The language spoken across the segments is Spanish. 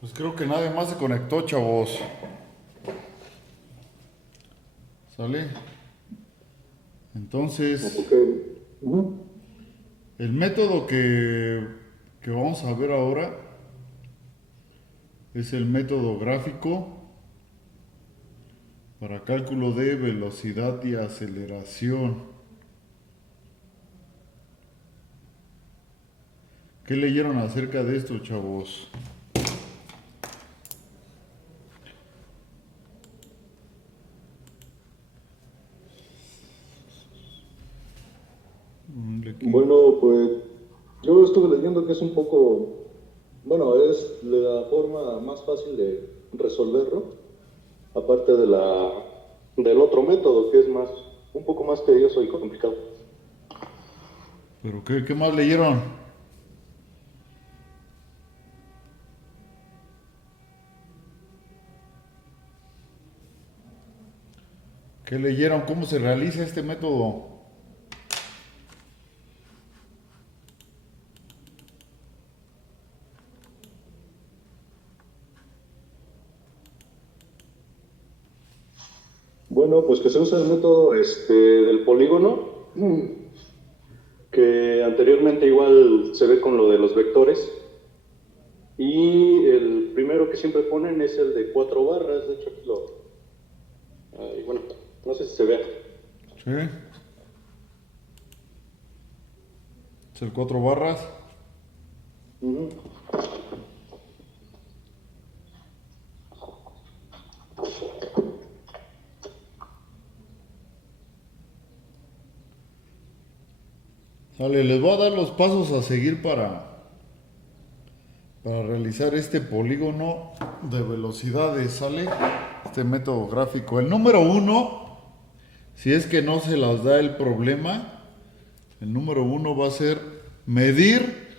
Pues creo que nadie más se conectó, chavos. ¿Sale? Entonces, Ok. Ujú. el método que vamos a ver ahora es el método gráfico para cálculo de velocidad y aceleración. ¿Qué leyeron acerca de esto, chavos? Aquí. Bueno, pues yo estuve leyendo que es un poco, bueno, es la forma más fácil de resolverlo, aparte del otro método que es un poco más tedioso y complicado. ¿Pero qué más leyeron? ¿Qué leyeron? ¿Cómo se realiza este método? Bueno, pues que se usa el método del polígono, que anteriormente igual se ve con lo de los vectores. Y el primero que siempre ponen es el de 4 barras, de hecho aquí y bueno, no sé si se ve. ¿Sí? ¿Es el 4 barras? Ujú. Sale, les voy a dar los pasos a seguir para realizar este polígono de velocidades, ¿sale? Este método gráfico. El número uno, si es que no se las da el problema, el número uno va a ser medir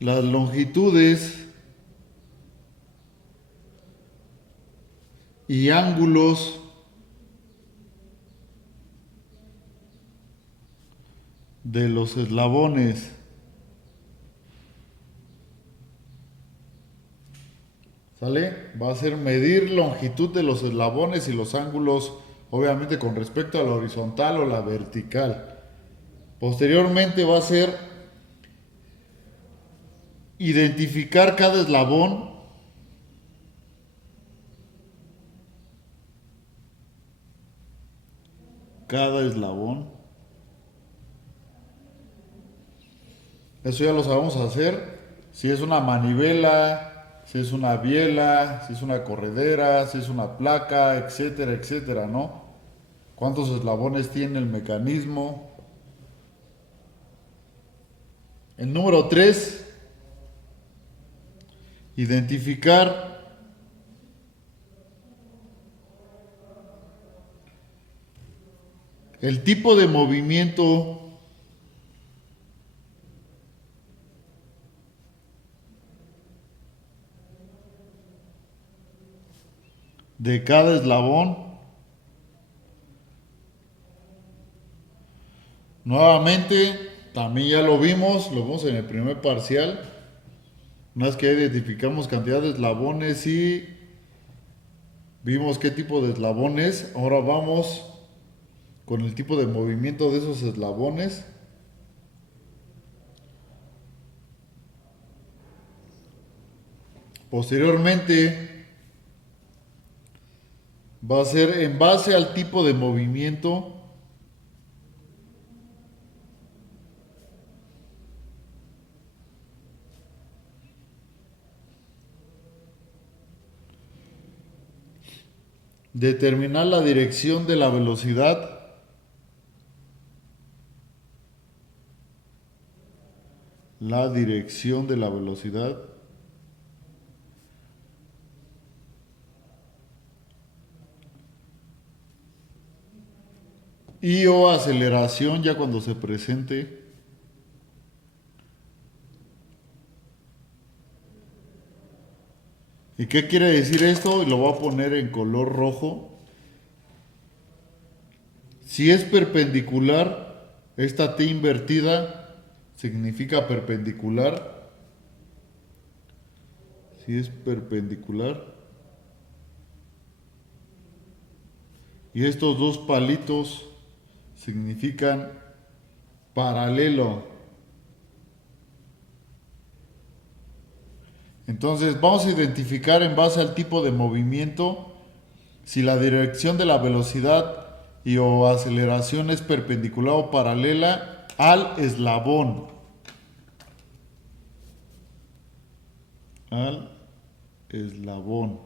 las longitudes y ángulos de los eslabones. ¿Sale? Va a ser medir longitud de los eslabones y los ángulos, obviamente con respecto a la horizontal o la vertical. Posteriormente va a ser identificar cada eslabón. Eso ya lo sabemos hacer. Si es una manivela, si es una biela, si es una corredera, si es una placa, etcétera, etcétera, ¿no? ¿Cuántos eslabones tiene el mecanismo? El número 3, identificar el tipo de movimiento de cada eslabón. Nuevamente, también ya lo vimos en el primer parcial. Una vez que identificamos cantidad de eslabones y vimos qué tipo de eslabones, ahora vamos con el tipo de movimiento de esos eslabones. Posteriormente, va a ser en base al tipo de movimiento determinar la dirección de la velocidad la dirección de la velocidad y o aceleración ya cuando se presente. ¿Y qué quiere decir esto? Y lo voy a poner en color rojo. Si es perpendicular, esta T invertida significa perpendicular. si es perpendicular. Y estos dos palitos significan paralelo. Entonces vamos a identificar en base al tipo de movimiento si la dirección de la velocidad y o aceleración es perpendicular o paralela al eslabón. Al eslabón.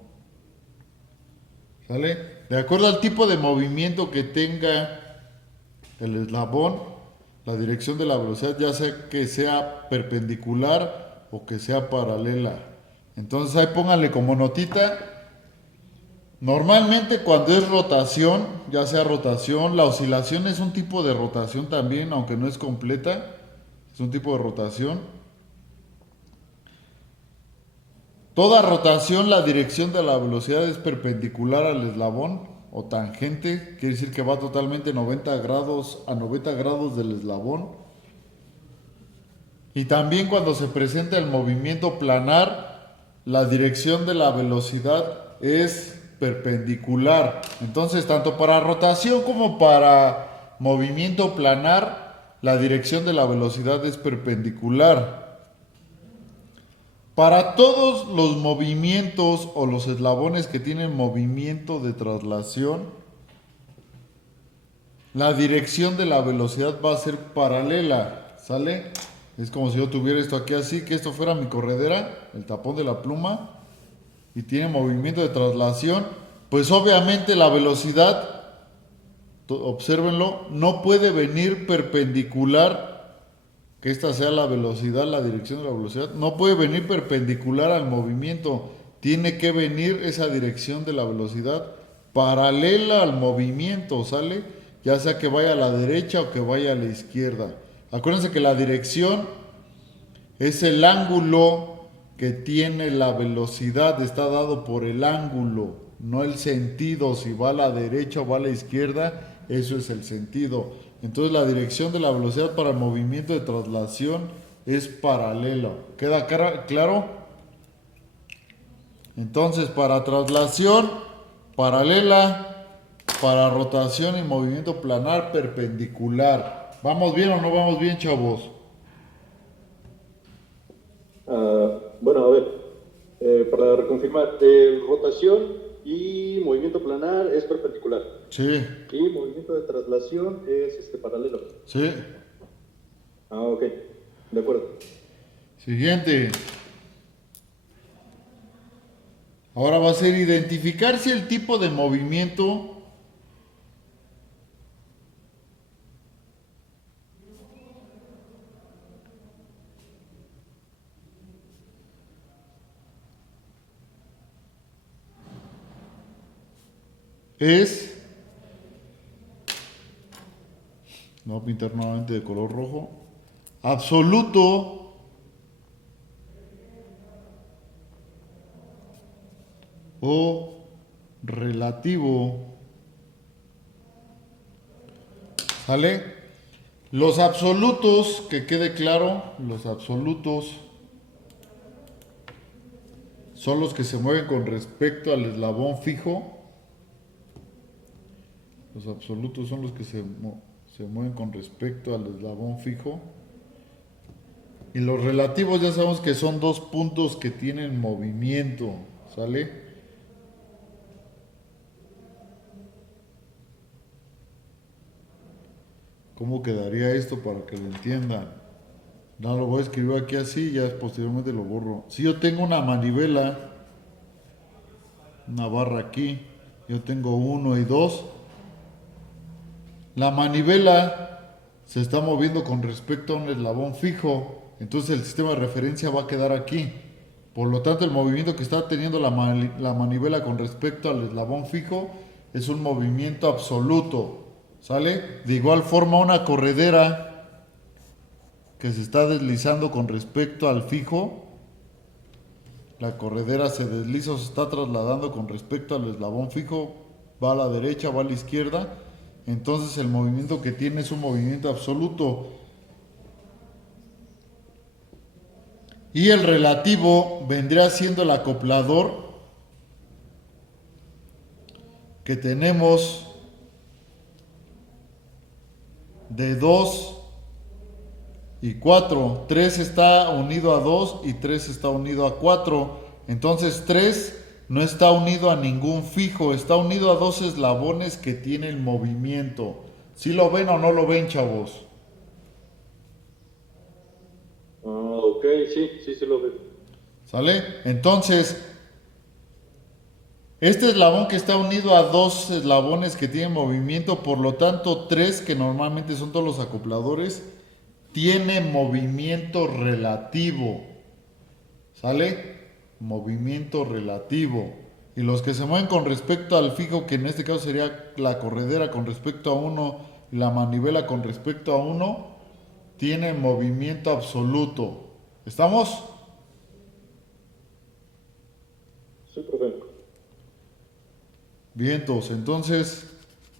¿Sale? De acuerdo al tipo de movimiento que tenga el eslabón, la dirección de la velocidad ya sea que sea perpendicular o que sea paralela. Entonces ahí pónganle como notita. Normalmente cuando es rotación, ya sea rotación, la oscilación es un tipo de rotación también, aunque no es completa, es un tipo de rotación. Toda rotación, la dirección de la velocidad es perpendicular al eslabón o tangente, quiere decir que va totalmente 90 grados a 90 grados del eslabón. Y también cuando se presenta el movimiento planar, la dirección de la velocidad es perpendicular. Entonces, tanto para rotación como para movimiento planar, la dirección de la velocidad es perpendicular. Para todos los movimientos o los eslabones que tienen movimiento de traslación, la dirección de la velocidad va a ser paralela, ¿sale? Es como si yo tuviera esto aquí así, que esto fuera mi corredera, el tapón de la pluma, y tiene movimiento de traslación, pues obviamente la velocidad, obsérvenlo, no puede venir perpendicular, que esta sea la velocidad, la dirección de la velocidad, no puede venir perpendicular al movimiento, tiene que venir esa dirección de la velocidad paralela al movimiento, ¿sale? Ya sea que vaya a la derecha o que vaya a la izquierda. Acuérdense que la dirección es el ángulo que tiene la velocidad, está dado por el ángulo, no el sentido, si va a la derecha o va a la izquierda, eso es el sentido. Entonces la dirección de la velocidad para el movimiento de traslación es paralelo. ¿Queda claro? Entonces para traslación paralela, para rotación y movimiento planar perpendicular. ¿Vamos bien o no vamos bien, chavos? Bueno, a ver, para reconfirmar, rotación y movimiento planar es perpendicular. Sí. Y movimiento de traslación es paralelo. Sí. Ok, de acuerdo. Siguiente. Ahora va a ser identificar si el tipo de movimiento es, no voy a pintar nuevamente de color rojo, absoluto o relativo. ¿Sale? Los absolutos, que quede claro, los absolutos son los que se mueven con respecto al eslabón fijo. Los absolutos son los que se mueven con respecto al eslabón fijo. Y los relativos ya sabemos que son dos puntos que tienen movimiento. ¿Sale? ¿Cómo quedaría esto para que lo entiendan? No, lo voy a escribir aquí así y ya posteriormente lo borro. Si yo tengo una manivela, una barra aquí, yo tengo 1 y 2. La manivela se está moviendo con respecto a un eslabón fijo, entonces el sistema de referencia va a quedar aquí. Por lo tanto, el movimiento que está teniendo la manivela con respecto al eslabón fijo es un movimiento absoluto. ¿Sale? De igual forma, una corredera que se está deslizando con respecto al fijo, la corredera se desliza o se está trasladando con respecto al eslabón fijo, va a la derecha, va a la izquierda, entonces el movimiento que tiene es un movimiento absoluto. Y el relativo vendría siendo el acoplador que tenemos de 2 y 4. 3 está unido a 2 y 3 está unido a 4. Entonces 3 no está unido a ningún fijo, está unido a dos eslabones que tienen movimiento. ¿Sí lo ven o no lo ven, chavos? Ok, sí, sí, sí lo veo. ¿Sale? Entonces, este eslabón que está unido a dos eslabones que tienen movimiento, por lo tanto, 3, que normalmente son todos los acopladores, tiene movimiento relativo. ¿Sale? Movimiento relativo. Y los que se mueven con respecto al fijo, que en este caso sería la corredera con respecto a uno, la manivela con respecto a uno, tienen movimiento absoluto. ¿Estamos? Sí, profe. Vientos. Entonces,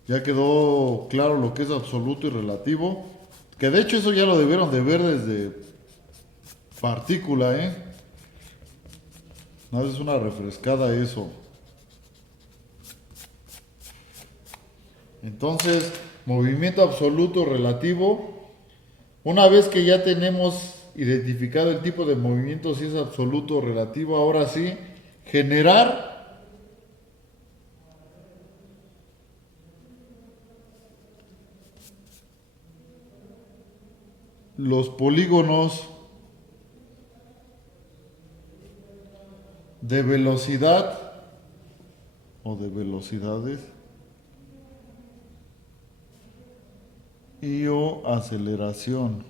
ya quedó claro lo que es absoluto y relativo. Que de hecho eso ya lo debieron de ver desde partícula, ¿eh? Nada, es una refrescada eso. Entonces, movimiento absoluto relativo. Una vez que ya tenemos identificado el tipo de movimiento, si es absoluto o relativo, ahora sí, generar los polígonos de velocidad o de velocidades y o aceleración.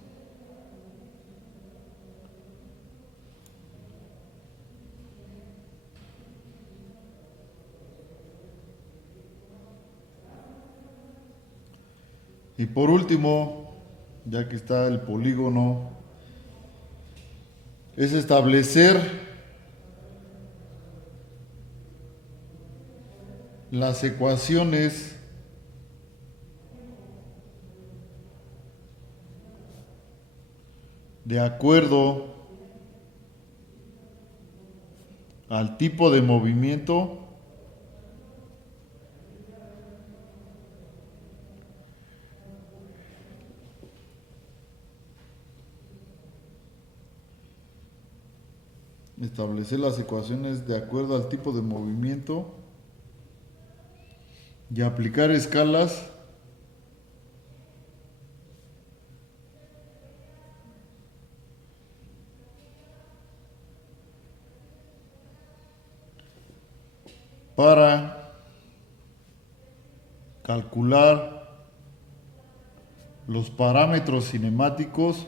Y por último, ya que está el polígono, es establecer las ecuaciones de acuerdo al tipo de movimiento establecer las ecuaciones de acuerdo al tipo de movimiento y aplicar escalas para calcular los parámetros cinemáticos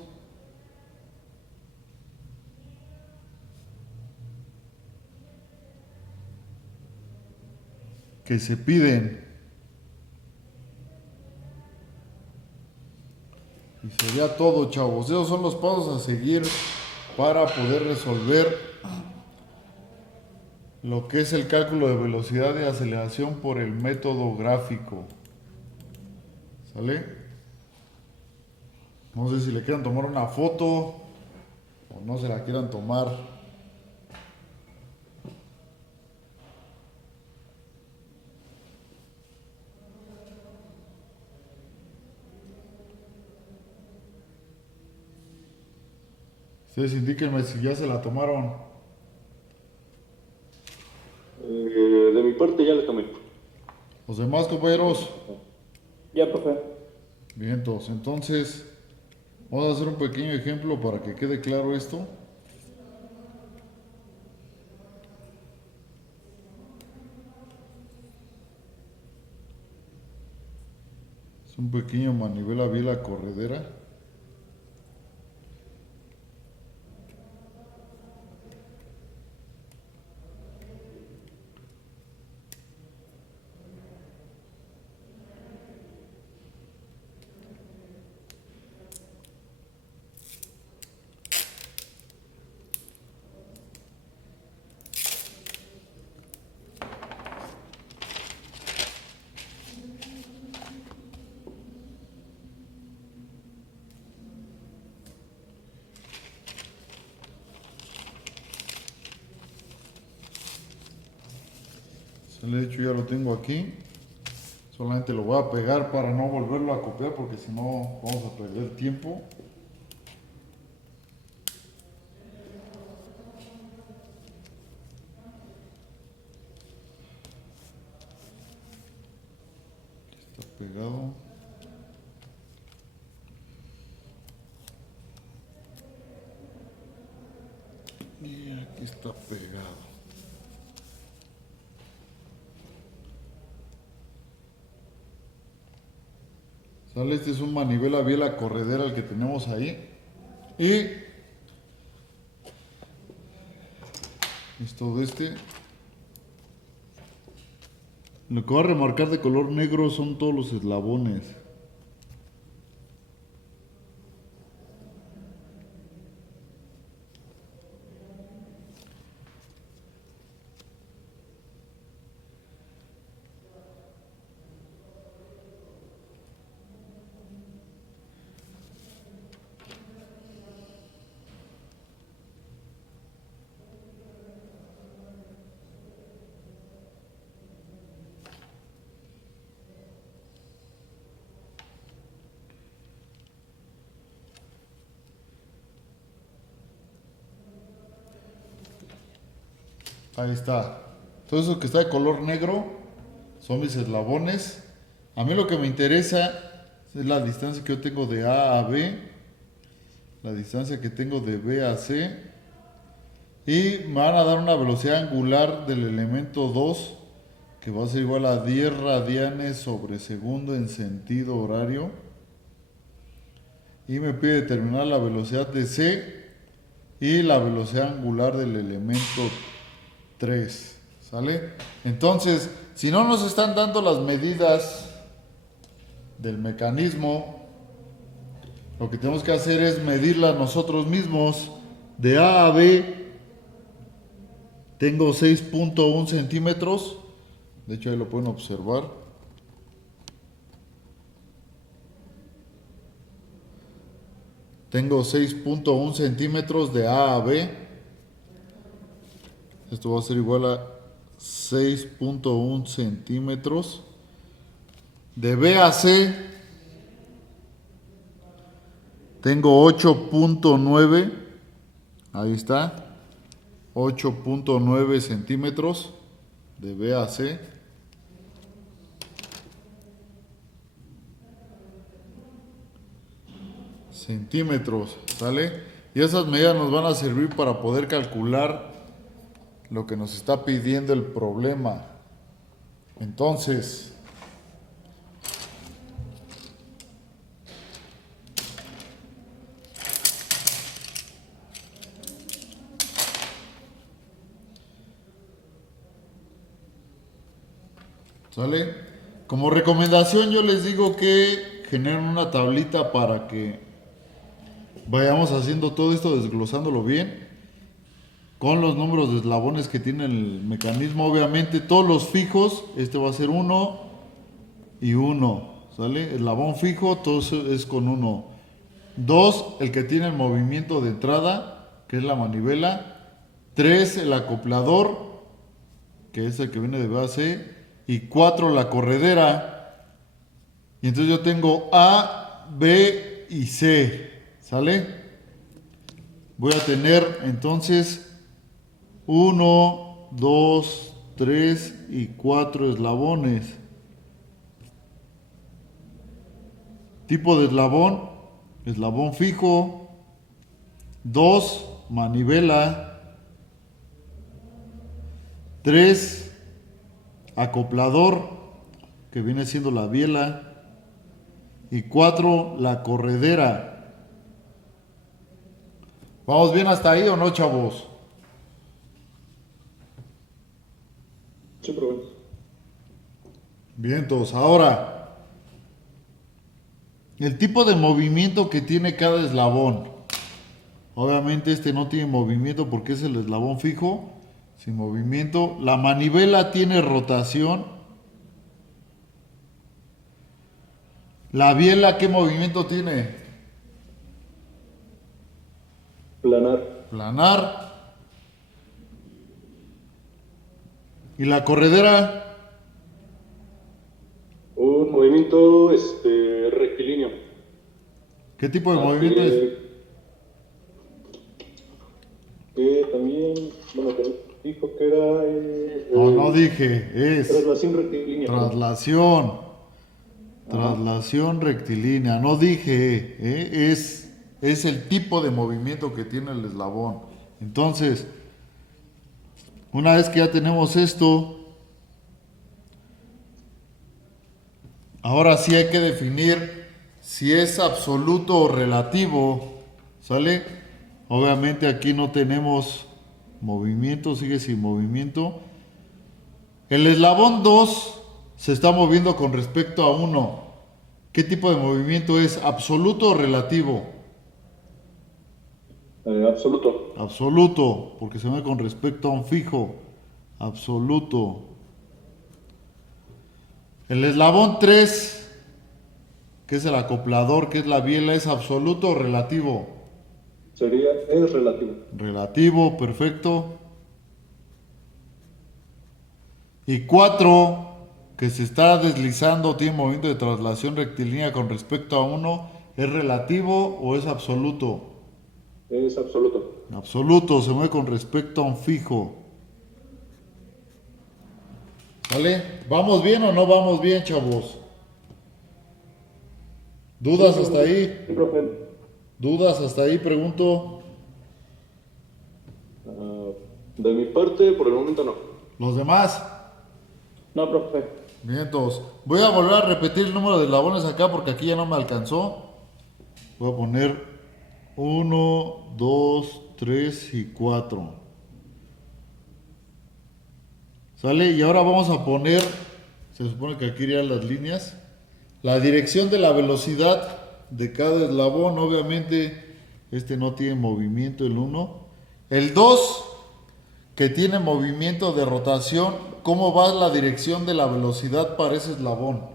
que se piden. Y sería todo, chavos. Esos son los pasos a seguir para poder resolver lo que es el cálculo de velocidad y aceleración por el método gráfico. ¿Sale? No sé si le quieran tomar una foto o no se la quieran tomar. Ustedes indíquenme si ya se la tomaron. De mi parte ya le tomé. Los demás compañeros. Ya, profe. Bien, entonces vamos a hacer un pequeño ejemplo para que quede claro esto. Es un pequeño manivela biela corredera. De hecho ya lo tengo aquí. Solamente lo voy a pegar para no volverlo a copiar porque si no vamos a perder tiempo. Está pegado. Y aquí está pegado. Sale, este es un manivela biela corredera el que tenemos ahí. Y esto de este. Lo que va a remarcar de color negro son todos los eslabones. Ahí está. Todo eso que está de color negro son mis eslabones. A mí lo que me interesa es la distancia que yo tengo de A a B, la distancia que tengo de B a C, y me van a dar una velocidad angular del elemento 2 que va a ser igual a 10 radianes sobre segundo en sentido horario. Y me pide determinar la velocidad de C y la velocidad angular del elemento 3. ¿Sale? Entonces, si no nos están dando las medidas del mecanismo, lo que tenemos que hacer es medirlas nosotros mismos. De A a B tengo 6.1 centímetros. De hecho, ahí lo pueden observar. Tengo 6.1 centímetros de A a B. Esto va a ser igual a 6.1 centímetros. De B a C tengo 8.9. Ahí está. 8.9 centímetros de B a C. Centímetros, ¿sale? Y esas medidas nos van a servir para poder calcular lo que nos está pidiendo el problema. Entonces, ¿sale? Como recomendación yo les digo que generen una tablita para que vayamos haciendo todo esto, desglosándolo bien, con los números de eslabones que tiene el mecanismo. Obviamente todos los fijos, este va a ser 1 y 1, ¿sale? Eslabón fijo, todo es con 1. 2, el que tiene el movimiento de entrada, que es la manivela. 3, el acoplador, que es el que viene de B a C. Y 4, la corredera. Y entonces yo tengo A, B y C, ¿sale? Voy a tener entonces 1, 2, 3 y 4 eslabones. Tipo de eslabón, eslabón fijo. 2, manivela. 3, acoplador, que viene siendo la biela. Y 4, la corredera. ¿Vamos bien hasta ahí o no, chavos? Sí, profe. Bien, todos. Ahora, el tipo de movimiento que tiene cada eslabón. Obviamente este no tiene movimiento porque es el eslabón fijo, sin movimiento. La manivela tiene rotación. La biela, ¿qué movimiento tiene? Planar. Planar. ¿Y la corredera? movimiento rectilíneo. ¿Qué tipo de movimiento es? Que también, bueno, que dijo que era... No dije, es traslación rectilínea. traslación. Traslación rectilínea. No dije, es el tipo de movimiento que tiene el eslabón. Entonces, una vez que ya tenemos esto, ahora sí hay que definir si es absoluto o relativo. ¿Sale? Obviamente aquí no tenemos movimiento, sigue sin movimiento. El eslabón 2 se está moviendo con respecto a 1. ¿Qué tipo de movimiento es? ¿Absoluto o relativo? Absoluto. Absoluto, porque se mueve con respecto a un fijo. Absoluto. El eslabón 3, que es el acoplador, que es la biela, ¿es absoluto o relativo? Es relativo. Relativo, perfecto. Y 4, que se está deslizando, tiene movimiento de traslación rectilínea con respecto a 1, ¿es relativo o es absoluto? Es absoluto. Absoluto, se mueve con respecto a un fijo. ¿Vale? ¿Vamos bien o no vamos bien, chavos? ¿Dudas hasta ahí? Sí, profe. ¿Dudas hasta ahí? Pregunto. De mi parte, por el momento no. ¿Los demás? No, profe. Bien, entonces, voy a volver a repetir el número de eslabones acá porque aquí ya no me alcanzó. Voy a poner 1, 2, 3 y 4. ¿Sale? Y ahora vamos a poner, se supone que aquí irían las líneas, la dirección de la velocidad de cada eslabón. Obviamente este no tiene movimiento, el 1. El 2, que tiene movimiento de rotación, ¿cómo va la dirección de la velocidad para ese eslabón?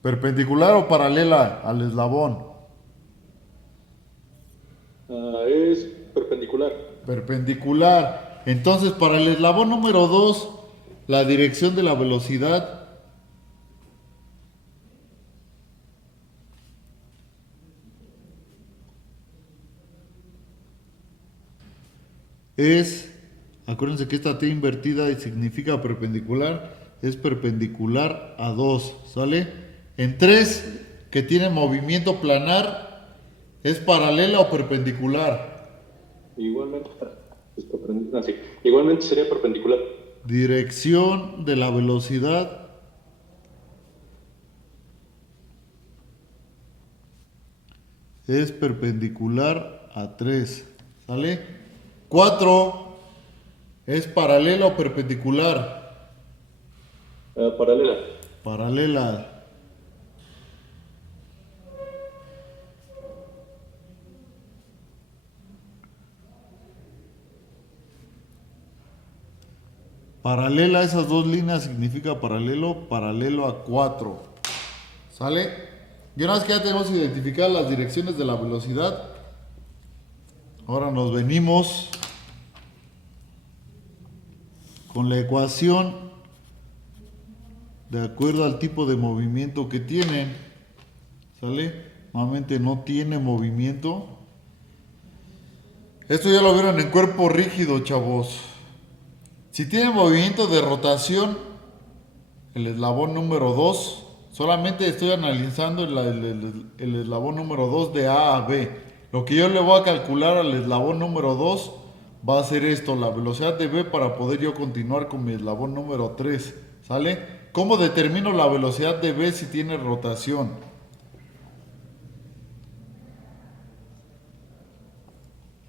¿Perpendicular o paralela al eslabón? Es perpendicular. Perpendicular. Entonces, para el eslabón número 2, la dirección de la velocidad es, acuérdense que esta T invertida significa perpendicular, es perpendicular a 2, ¿sale? En 3, que tiene movimiento planar, ¿es paralela o perpendicular? Igualmente, igualmente sería perpendicular. Dirección de la velocidad es perpendicular a 3, ¿sale? 4, es paralela o perpendicular. Paralela. Paralela. Paralela a esas dos líneas significa paralelo, paralelo a 4. ¿Sale? Y una vez que ya tenemos identificadas las direcciones de la velocidad, ahora nos venimos con la ecuación de acuerdo al tipo de movimiento que tienen. ¿Sale? Normalmente no tiene movimiento. Esto ya lo vieron en cuerpo rígido, chavos. Si tiene movimiento de rotación, el eslabón número 2, solamente estoy analizando el eslabón número 2 de A a B. Lo que yo le voy a calcular al eslabón número 2 va a ser esto, la velocidad de B, para poder yo continuar con mi eslabón número 3. ¿Sale? ¿Cómo determino la velocidad de B si tiene rotación?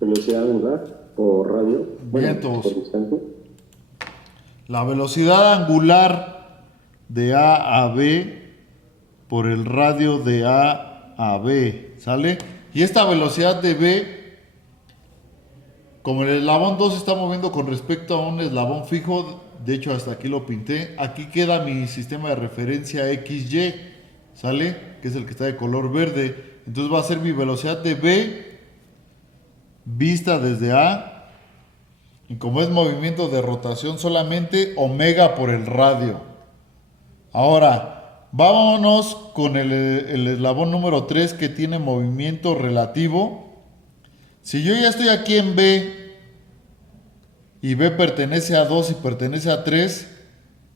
Velocidad angular por radio. Vientos. Por distancia. La velocidad angular de A a B por el radio de A a B, ¿sale? Y esta velocidad de B, como el eslabón 2 se está moviendo con respecto a un eslabón fijo, de hecho hasta aquí lo pinté, aquí queda mi sistema de referencia XY, ¿sale? Que es el que está de color verde. Entonces va a ser mi velocidad de B vista desde A Y como es movimiento de rotación solamente, omega por el radio. Ahora, vámonos con el eslabón número 3 que tiene movimiento relativo. Si yo ya estoy aquí en B y B pertenece a 2 y pertenece a 3,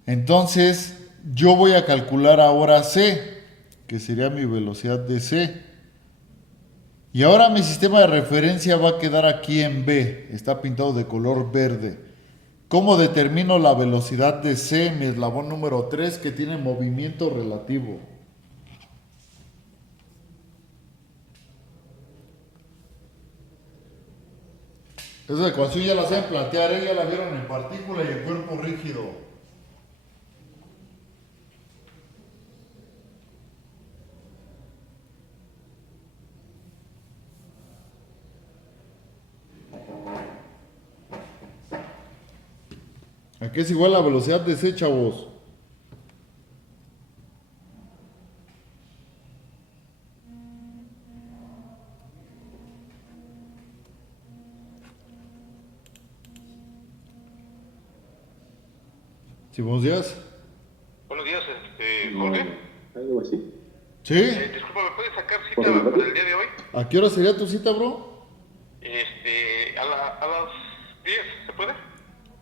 entonces yo voy a calcular ahora C, que sería mi velocidad de C. Y ahora mi sistema de referencia va a quedar aquí en B, está pintado de color verde. ¿Cómo determino la velocidad de C, mi eslabón número 3 que tiene movimiento relativo? Esa ecuación ya la saben plantear, ya la vieron en partícula y en cuerpo rígido. ¿A qué es igual la velocidad de C, chavos? ¿Sí, buenos días? Buenos días, Jorge. Algo así. ¿Sí? Disculpa, ¿me puedes sacar cita para el día de hoy? ¿A qué hora sería tu cita, bro? A las 10, ¿se puede?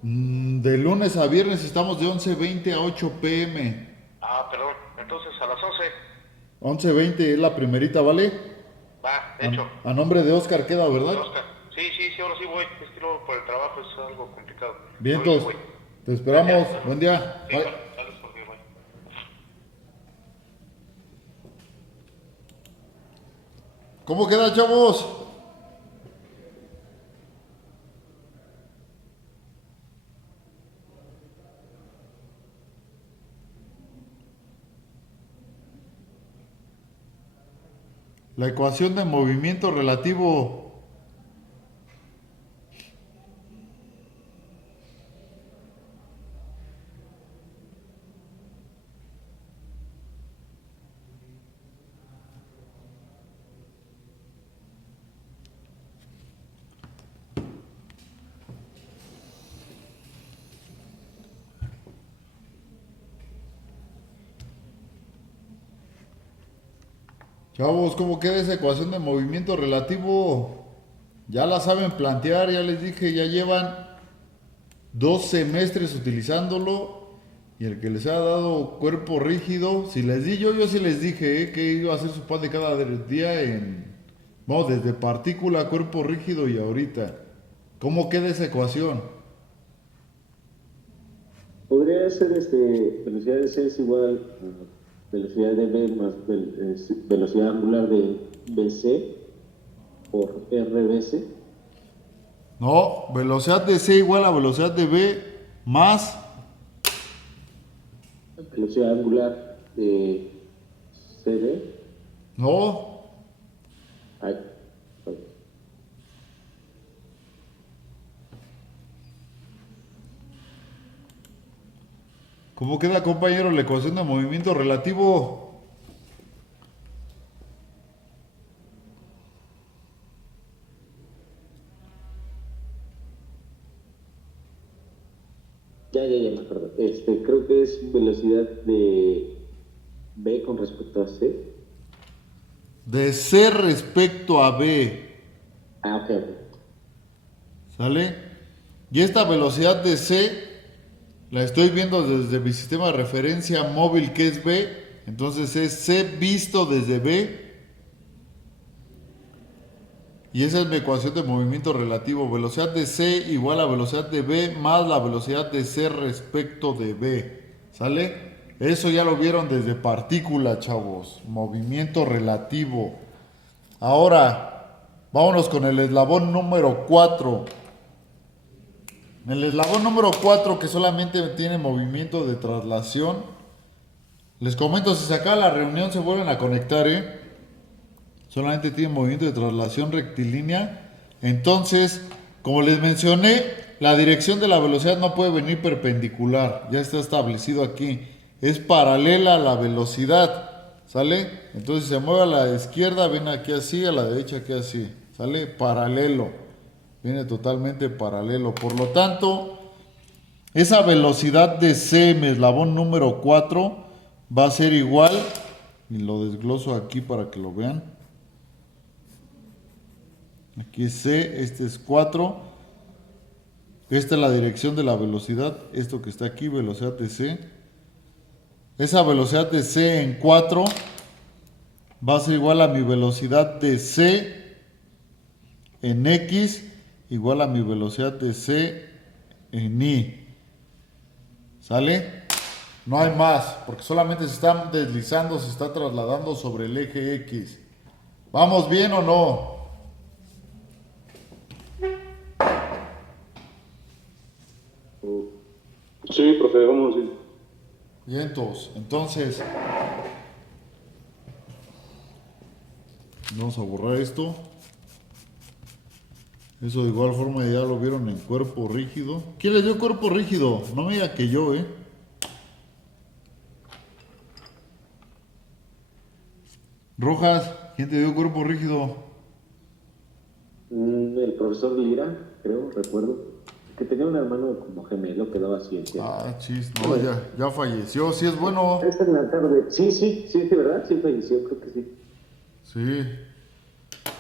De lunes a viernes estamos de 11:20 a 8 p.m. Perdón, entonces a las 11. 11:20 es la primerita, ¿vale? Va, hecho. A nombre de Oscar queda, ¿verdad? Oscar. Sí, ahora sí voy. Es que luego por el trabajo es algo complicado. Bien, Ahora sí entonces, voy. te esperamos. Gracias. Buen día. Sí, Bye. saludos, Jorge, bye. ¿Cómo queda, chavos? La ecuación de movimiento relativo. Chavos, ¿cómo queda esa ecuación de movimiento relativo? Ya la saben plantear, ya les dije, ya llevan 2 semestres utilizándolo y el que les ha dado cuerpo rígido, si les di yo sí les dije que iba a hacer su pan de cada día vamos, desde partícula, cuerpo rígido y ahorita. ¿Cómo queda esa ecuación? Podría ser velocidad de C es igual a velocidad de B más velocidad angular de BC por RBC. No, velocidad de C igual a velocidad de B más, Velocidad angular de CD. no, Ay, ay. ¿cómo queda, compañero, la ecuación de movimiento relativo? Ya me acuerdo. Creo que es velocidad de B con respecto a C. De C respecto a B, Ok. ¿sale? Y esta velocidad de C la estoy viendo desde mi sistema de referencia móvil que es B, entonces es C visto desde B. Y esa es mi ecuación de movimiento relativo. Velocidad de C igual a velocidad de B más la velocidad de C respecto de B. ¿Sale? Eso ya lo vieron desde partícula, chavos. Movimiento relativo. Ahora, vámonos con el eslabón número 4. El eslabón número 4 que solamente tiene movimiento de traslación. Les comento, si se acaba la reunión se vuelven a conectar, solamente tiene movimiento de traslación rectilínea. Entonces, como les mencioné, la dirección de la velocidad no puede venir perpendicular. Ya está establecido aquí. Es paralela a la velocidad. ¿Sale? Entonces, si se mueve a la izquierda, viene aquí así, a la derecha aquí así. ¿Sale? Paralelo. Viene totalmente paralelo. Por lo tanto, esa velocidad de C, mi eslabón número 4, va a ser igual, y lo desgloso aquí para que lo vean. Aquí es C, este es 4. Esta es la dirección de la velocidad. Esto que está aquí, velocidad de C. Esa velocidad de C en 4 va a ser igual a mi velocidad de C en X, igual a mi velocidad de C en Y. ¿Sale? No hay más, porque solamente se está deslizando, se está trasladando sobre el eje X. ¿Vamos bien o no? Sí, profe, vamos bien. Bien, entonces, vamos a borrar esto. Eso de igual forma ya lo vieron en cuerpo rígido. ¿Quién le dio cuerpo rígido? No me diga que yo, Rojas, ¿quién te dio cuerpo rígido? El profesor Lira, creo, recuerdo, que tenía un hermano como gemelo que daba ciencia. Ah, chis, no, ya falleció. Sí es bueno. Esta en la tarde. Sí, de verdad, sí falleció, creo que sí. Sí.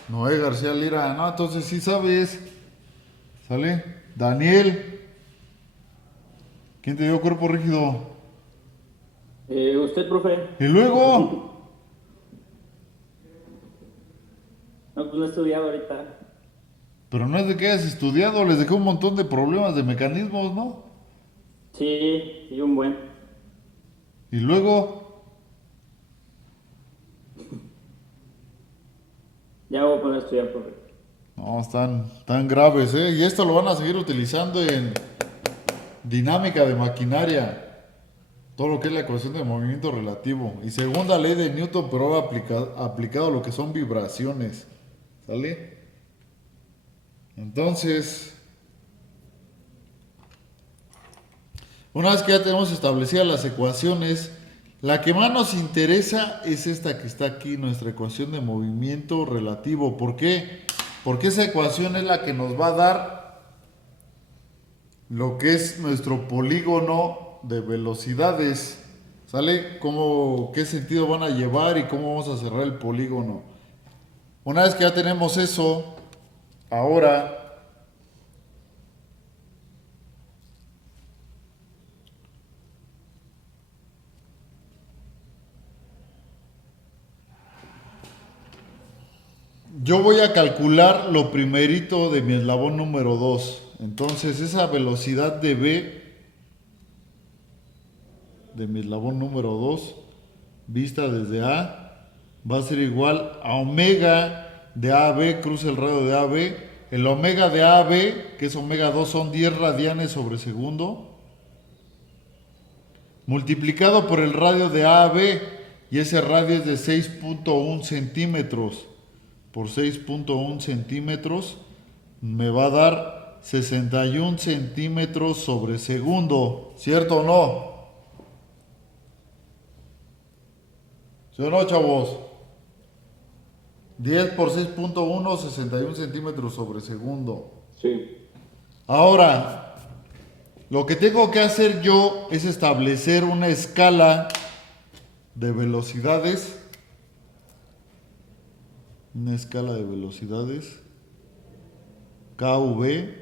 Noé García Lira. No, entonces sí sabes. ¿Sale? Daniel. ¿Quién te dio cuerpo rígido? Usted, profe. Y luego. No, pues no he estudiado ahorita. Pero no es de que hayas estudiado. Les dejé un montón de problemas de mecanismos, ¿no? Sí, y un buen. Y luego. Ya voy a poner a estudiar, profe. No, están tan graves, ¿eh? Y esto lo van a seguir utilizando en dinámica de maquinaria. Todo lo que es la ecuación de movimiento relativo. Y segunda ley de Newton, pero ahora aplicado a lo que son vibraciones. ¿Sale? Entonces, una vez que ya tenemos establecidas las ecuaciones, la que más nos interesa es esta que está aquí, nuestra ecuación de movimiento relativo. ¿Por qué? Porque esa ecuación es la que nos va a dar lo que es nuestro polígono de velocidades. ¿Sale? ¿Qué sentido van a llevar y cómo vamos a cerrar el polígono? Una vez que ya tenemos eso, ahora yo voy a calcular lo primerito de mi eslabón número 2. Entonces esa velocidad de B de mi eslabón número 2 vista desde A va a ser igual a omega de AB, cruza el radio de AB. El omega de AB, que es omega 2, son 10 radianes sobre segundo, multiplicado por el radio de AB, y ese radio es de 6.1 centímetros por 6.1 centímetros, me va a dar 61 centímetros sobre segundo. ¿Cierto o no? ¿Sí o no, chavos? 10 por 6.1, 61 centímetros sobre segundo. Sí. Ahora, lo que tengo que hacer yo es establecer una escala de velocidades. Una escala de velocidades. KV.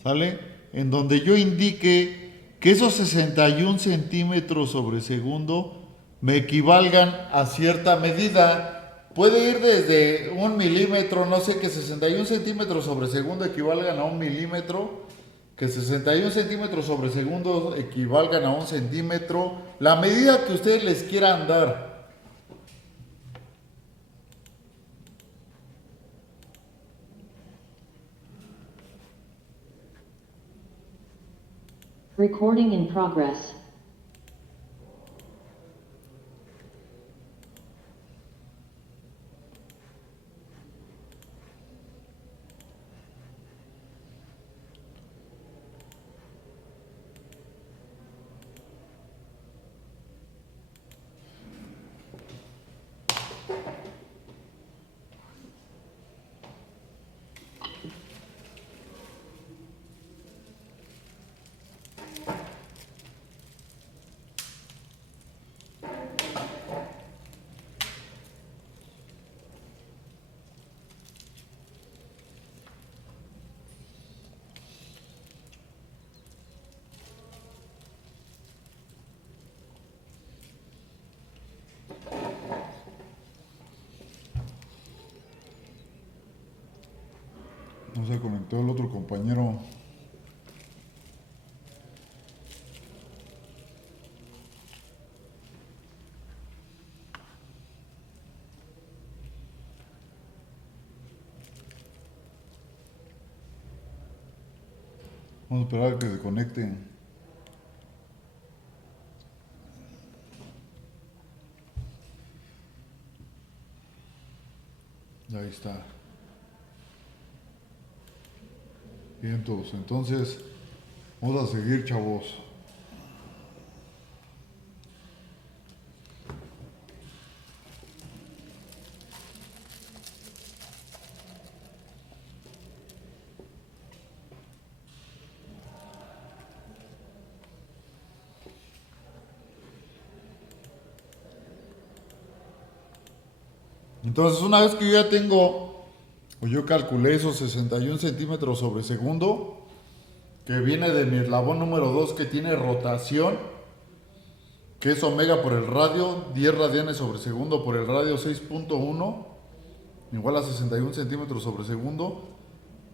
¿Sale? En donde yo indique que esos 61 centímetros sobre segundo me equivalgan a cierta medida. Puede ir desde 1 milímetro, no sé, que 61 centímetros sobre segundo equivalgan a 1 milímetro, que 61 centímetros sobre segundo equivalgan a 1 centímetro, la medida que ustedes les quieran dar. Recording in progress. No se conectó el otro compañero. Vamos a esperar a que se conecten. Ahí está. Bien, todos. Entonces, vamos a seguir, chavos. Entonces, una vez que yo ya tengo, o yo calculé esos 61 centímetros sobre segundo, que viene de mi eslabón número 2 que tiene rotación, que es omega por el radio, 10 radianes sobre segundo por el radio 6.1, igual a 61 centímetros sobre segundo,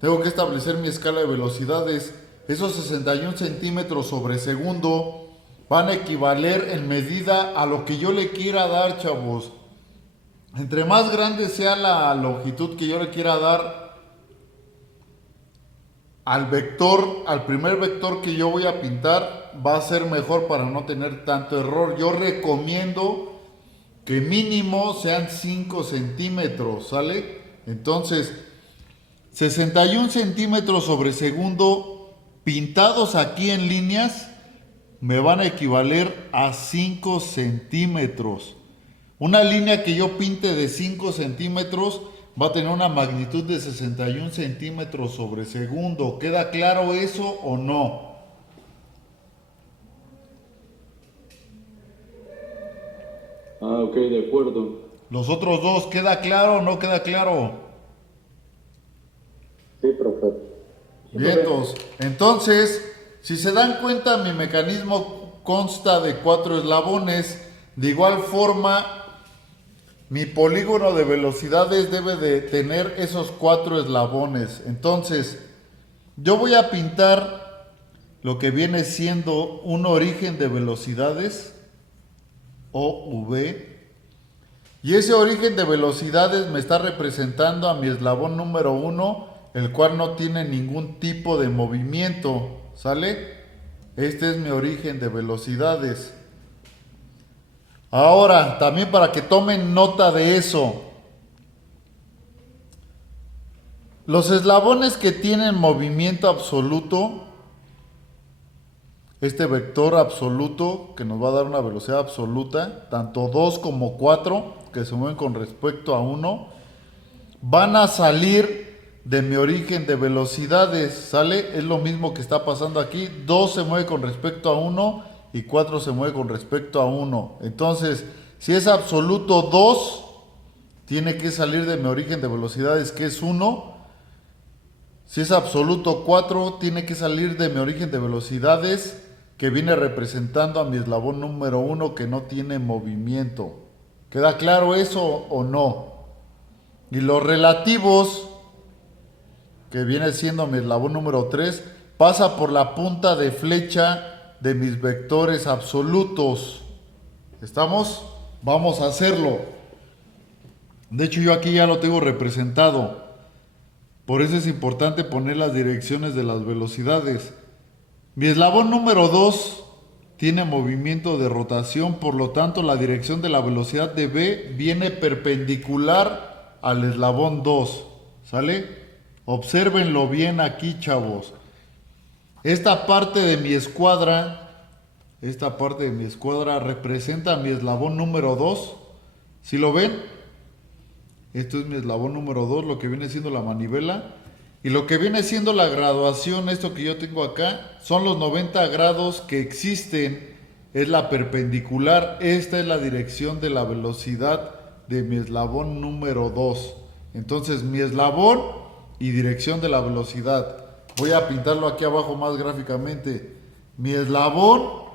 tengo que establecer mi escala de velocidades. Esos 61 centímetros sobre segundo van a equivaler en medida a lo que yo le quiera dar, chavos. Entre más grande sea la longitud que yo le quiera dar al vector, al primer vector que yo voy a pintar, va a ser mejor para no tener tanto error. Yo recomiendo que mínimo sean 5 centímetros, ¿sale? Entonces, 61 centímetros sobre segundo pintados aquí en líneas me van a equivaler a 5 centímetros. Una línea que yo pinte de 5 centímetros va a tener una magnitud de 61 centímetros sobre segundo. ¿Queda claro eso o no? Ah, ok, de acuerdo. Los otros dos, ¿queda claro o no queda claro? Sí, profe. Vientos. Entonces, si se dan cuenta, mi mecanismo consta de 4 eslabones. De igual forma, mi polígono de velocidades debe de tener esos 4 eslabones. Entonces, yo voy a pintar lo que viene siendo un origen de velocidades, OV. Y ese origen de velocidades me está representando a mi eslabón número 1, el cual no tiene ningún tipo de movimiento, ¿sale? Este es mi origen de velocidades. Ahora, también para que tomen nota de eso, los eslabones que tienen movimiento absoluto, este vector absoluto que nos va a dar una velocidad absoluta, tanto 2 como 4, que se mueven con respecto a 1, van a salir de mi origen de velocidades, ¿sale? Es lo mismo que está pasando aquí, 2 se mueve con respecto a 1 y 4 se mueve con respecto a 1. Entonces, si es absoluto 2, tiene que salir de mi origen de velocidades, que es 1. Si es absoluto 4, tiene que salir de mi origen de velocidades, que viene representando a mi eslabón número 1, que no tiene movimiento. ¿Queda claro eso o no? Y los relativos, que viene siendo mi eslabón número 3, pasa por la punta de flecha de mis vectores absolutos. ¿Estamos? Vamos a hacerlo. De hecho, yo aquí ya lo tengo representado. Por eso es importante poner las direcciones de las velocidades. Mi eslabón número 2 tiene movimiento de rotación, por lo tanto la dirección de la velocidad de B viene perpendicular al eslabón 2. ¿Sale? Obsérvenlo bien aquí, chavos. Esta parte de mi escuadra representa mi eslabón número 2. ¿Sí lo ven? Esto es mi eslabón número 2, lo que viene siendo la manivela. Y lo que viene siendo la graduación, esto que yo tengo acá, son los 90 grados que existen. Es la perpendicular. Esta es la dirección de la velocidad de mi eslabón número 2. Entonces, mi eslabón y dirección de la velocidad. Voy a pintarlo aquí abajo más gráficamente. Mi eslabón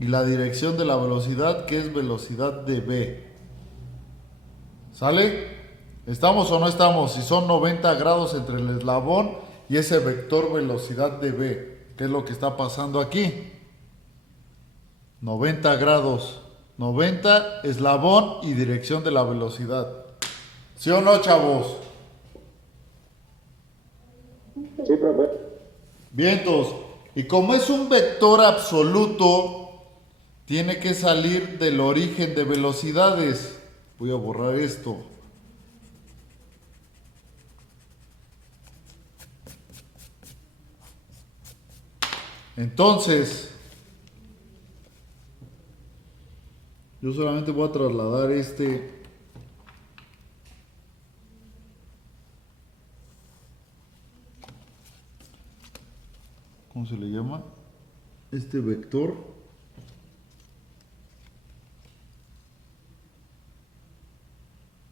y la dirección de la velocidad, que es velocidad de B. ¿Sale? ¿Estamos o no estamos? Si son 90 grados entre el eslabón y ese vector velocidad de B. ¿Qué es lo que está pasando aquí? 90 grados. 90 eslabón y dirección de la velocidad. ¿Sí o no, chavos? Sí, profe. Vientos. Y como es un vector absoluto, tiene que salir del origen de velocidades. Voy a borrar esto. Entonces, yo solamente voy a trasladar ¿cómo se le llama? Este vector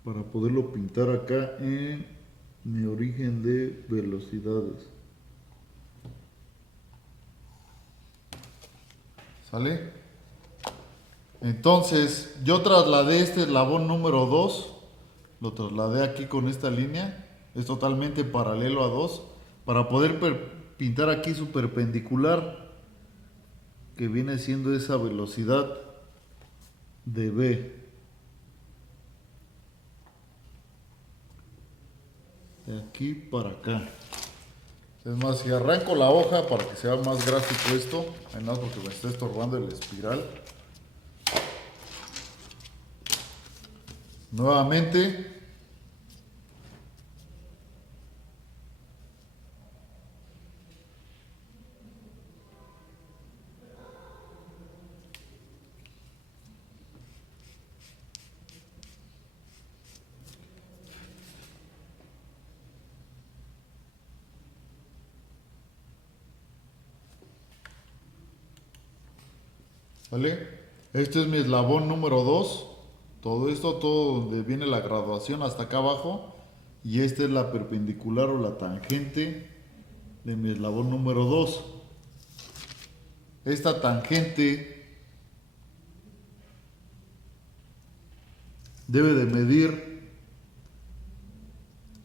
para poderlo pintar acá en mi origen de velocidades. ¿Sale? Entonces, yo trasladé este eslabón número 2, lo trasladé aquí con esta línea, es totalmente paralelo a 2, para poder pintar aquí su perpendicular, que viene siendo esa velocidad de B. De aquí para acá. Es más, si arranco la hoja para que sea más gráfico esto, no porque me está estorbando el espiral. Nuevamente. ¿Vale? Este es mi eslabón número 2. Todo esto, todo donde viene la graduación hasta acá abajo. Y esta es la perpendicular o la tangente de mi eslabón número 2. Esta tangente debe de medir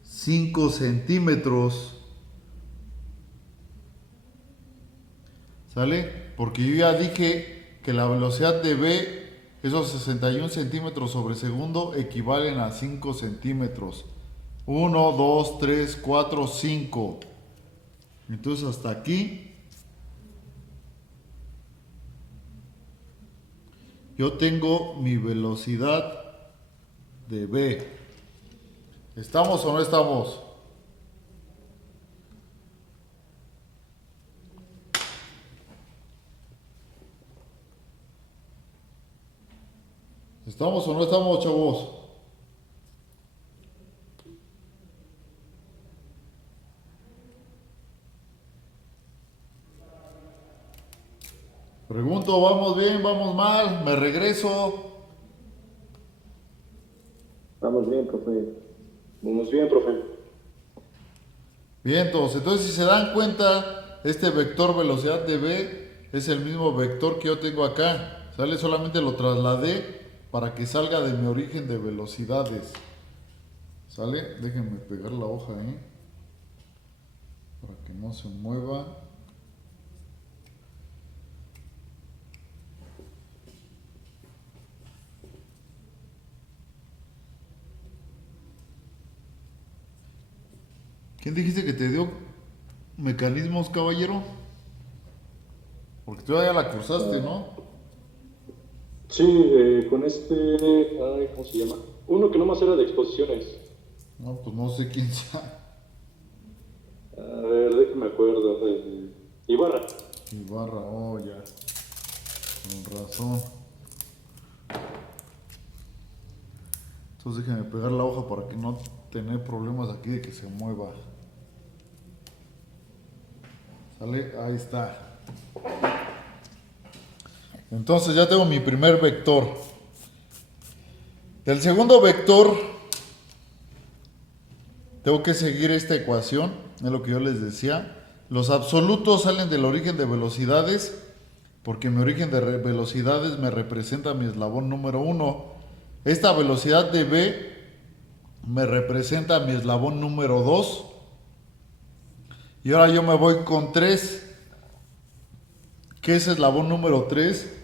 5 centímetros. ¿Sale? Porque yo ya dije que la velocidad de B, esos 61 centímetros sobre segundo, equivalen a 5 centímetros. 1, 2, 3, 4, 5. Entonces hasta aquí yo tengo mi velocidad de B. ¿Estamos o no estamos? ¿Estamos o no estamos, chavos? Pregunto, ¿vamos bien? ¿Vamos mal? ¿Me regreso? Vamos bien, profe. Vamos bien, profe. Bien, entonces si se dan cuenta, este vector velocidad de B es el mismo vector que yo tengo acá. ¿Sale? Solamente lo trasladé para que salga de mi origen de velocidades. ¿Sale? Déjenme pegar la hoja ahí. Para que no se mueva. ¿Quién dijiste que te dio mecanismos, caballero? Porque tú ya la cursaste, ¿no? Sí, con ay, ¿cómo se llama? Uno que nomás era de exposiciones. No, pues no sé quién sea. A ver, déjame acuerdo. Ibarra. Ibarra, oh ya. Con razón. Entonces déjenme pegar la hoja para que no tener problemas aquí de que se mueva. ¿Sale? Ahí está. Entonces ya tengo mi primer vector. Del segundo vector tengo que seguir esta ecuación, es lo que yo les decía. Los absolutos salen del origen de velocidades, porque mi origen de velocidades me representa mi eslabón número 1. Esta velocidad de B me representa mi eslabón número 2. Y ahora yo me voy con 3. ¿Qué es eslabón número 3?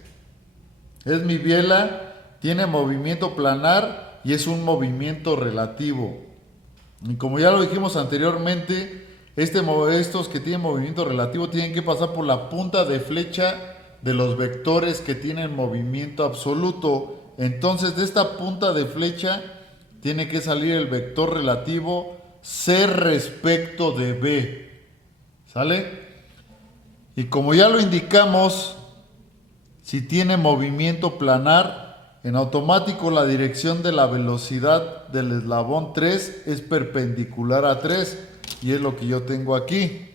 Es mi biela, tiene movimiento planar y es un movimiento relativo. Y como ya lo dijimos anteriormente, estos que tienen movimiento relativo tienen que pasar por la punta de flecha de los vectores que tienen movimiento absoluto. Entonces de esta punta de flecha tiene que salir el vector relativo C respecto de B. ¿Sale? Y como ya lo indicamos, si tiene movimiento planar, en automático la dirección de la velocidad del eslabón 3 es perpendicular a 3. Y es lo que yo tengo aquí.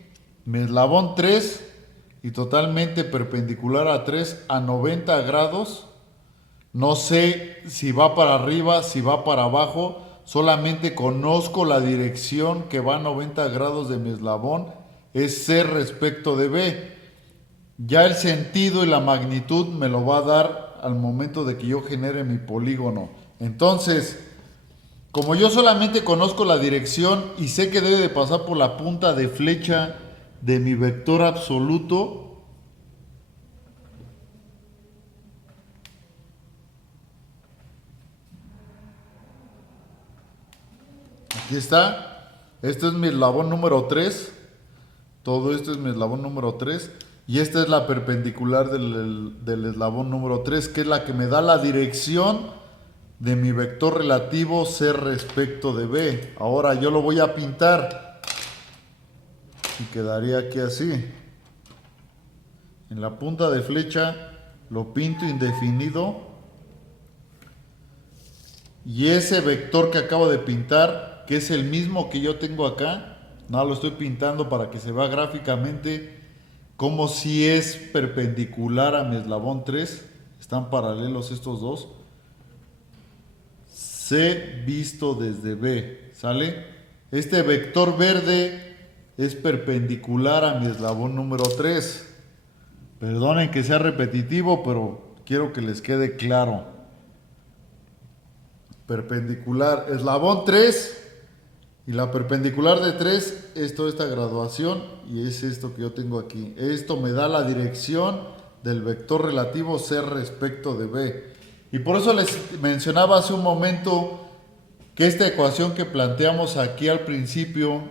Mi eslabón 3 y totalmente perpendicular a 3 a 90 grados. No sé si va para arriba, si va para abajo. Solamente conozco la dirección que va a 90 grados de mi eslabón. Es C respecto de B. Ya el sentido y la magnitud me lo va a dar al momento de que yo genere mi polígono. Entonces, como yo solamente conozco la dirección y sé que debe de pasar por la punta de flecha de mi vector absoluto, aquí está. Este es mi eslabón número 3. Todo esto es mi eslabón número 3. Y esta es la perpendicular del eslabón número 3, que es la que me da la dirección de mi vector relativo C respecto de B. Ahora yo lo voy a pintar. Y quedaría aquí así. En la punta de flecha lo pinto indefinido. Y ese vector que acabo de pintar, que es el mismo que yo tengo acá, no lo estoy pintando para que se vea gráficamente como si es perpendicular a mi eslabón 3. Están paralelos estos dos. C visto desde B, ¿sale? Este vector verde es perpendicular a mi eslabón número 3. Perdonen que sea repetitivo, pero quiero que les quede claro. Perpendicular, eslabón 3 y la perpendicular de 3 es toda esta graduación y es esto que yo tengo aquí. Esto me da la dirección del vector relativo C respecto de B. Y por eso les mencionaba hace un momento que esta ecuación que planteamos aquí al principio,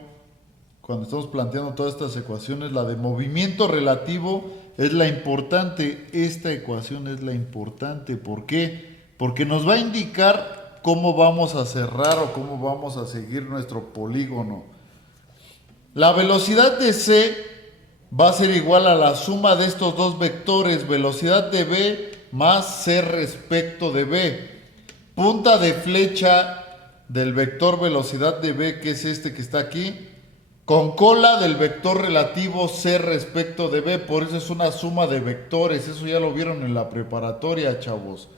cuando estamos planteando todas estas ecuaciones, la de movimiento relativo es la importante. Esta ecuación es la importante. ¿Por qué? Porque nos va a indicar cómo vamos a cerrar o cómo vamos a seguir nuestro polígono. La velocidad de C va a ser igual a la suma de estos dos vectores, velocidad de B más C respecto de B. Punta de flecha del vector velocidad de B, que es este que está aquí, con cola del vector relativo C respecto de B. Por eso es una suma de vectores. Eso ya lo vieron en la preparatoria, chavos.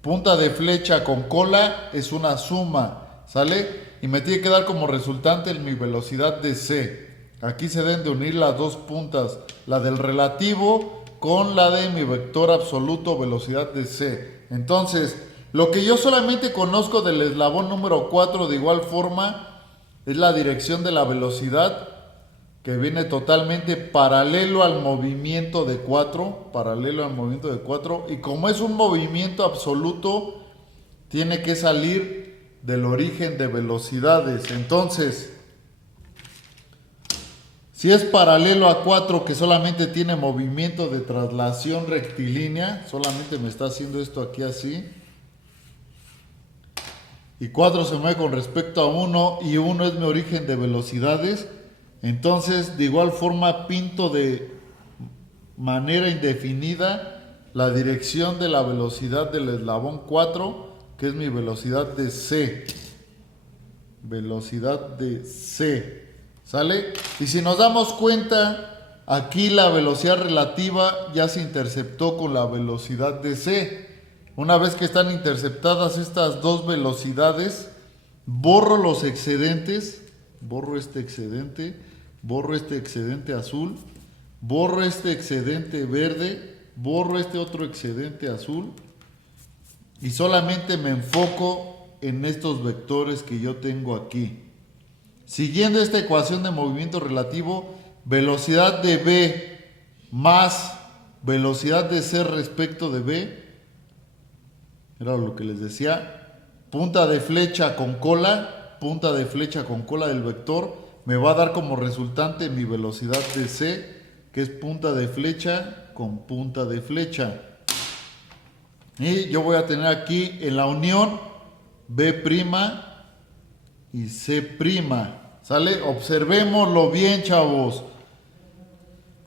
Punta de flecha con cola es una suma, ¿sale? Y me tiene que dar como resultante mi velocidad de C. Aquí se deben de unir las dos puntas, la del relativo con la de mi vector absoluto velocidad de C. Entonces, lo que yo solamente conozco del eslabón número 4 de igual forma es la dirección de la velocidad, que viene totalmente paralelo al movimiento de 4, y como es un movimiento absoluto, tiene que salir del origen de velocidades. Entonces, si es paralelo a 4, que solamente tiene movimiento de traslación rectilínea, solamente me está haciendo esto aquí así, y 4 se mueve con respecto a 1, y 1 es mi origen de velocidades. Entonces, de igual forma, pinto de manera indefinida la dirección de la velocidad del eslabón 4, que es mi velocidad de C. Velocidad de C. ¿Sale? Y si nos damos cuenta, aquí la velocidad relativa ya se interceptó con la velocidad de C. Una vez que están interceptadas estas dos velocidades, borro los excedentes, borro este excedente azul, borro este excedente verde, borro este otro excedente azul y solamente me enfoco en estos vectores que yo tengo aquí. Siguiendo esta ecuación de movimiento relativo, velocidad de B más velocidad de C respecto de B, era lo que les decía, punta de flecha con cola del vector, me va a dar como resultante mi velocidad de C, que es punta de flecha con punta de flecha. Y yo voy a tener aquí en la unión B' y C'. ¿Sale? Observémoslo bien, chavos.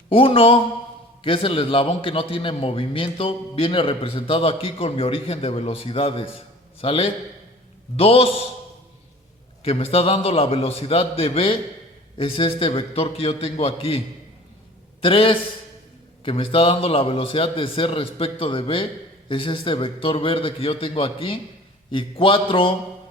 1, que es el eslabón que no tiene movimiento, viene representado aquí con mi origen de velocidades. ¿Sale? 2, que me está dando la velocidad de B, es este vector que yo tengo aquí. 3, que me está dando la velocidad de C respecto de B, es este vector verde que yo tengo aquí. Y 4,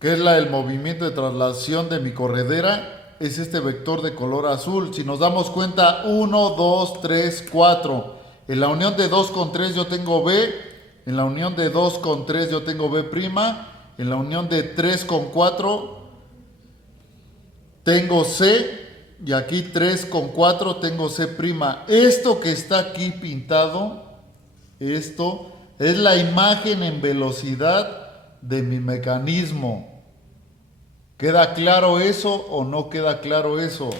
que es el movimiento de traslación de mi corredera, es este vector de color azul. Si nos damos cuenta, 1, 2, 3, 4. En la unión de 2 con 3 yo tengo B. En la unión de 2 con 3 yo tengo B'. En la unión de 3 con 4 tengo C. Y aquí 3 con 4 tengo C'. Esto que está aquí pintado, esto es la imagen en velocidad de mi mecanismo. ¿Queda claro eso o no queda claro eso?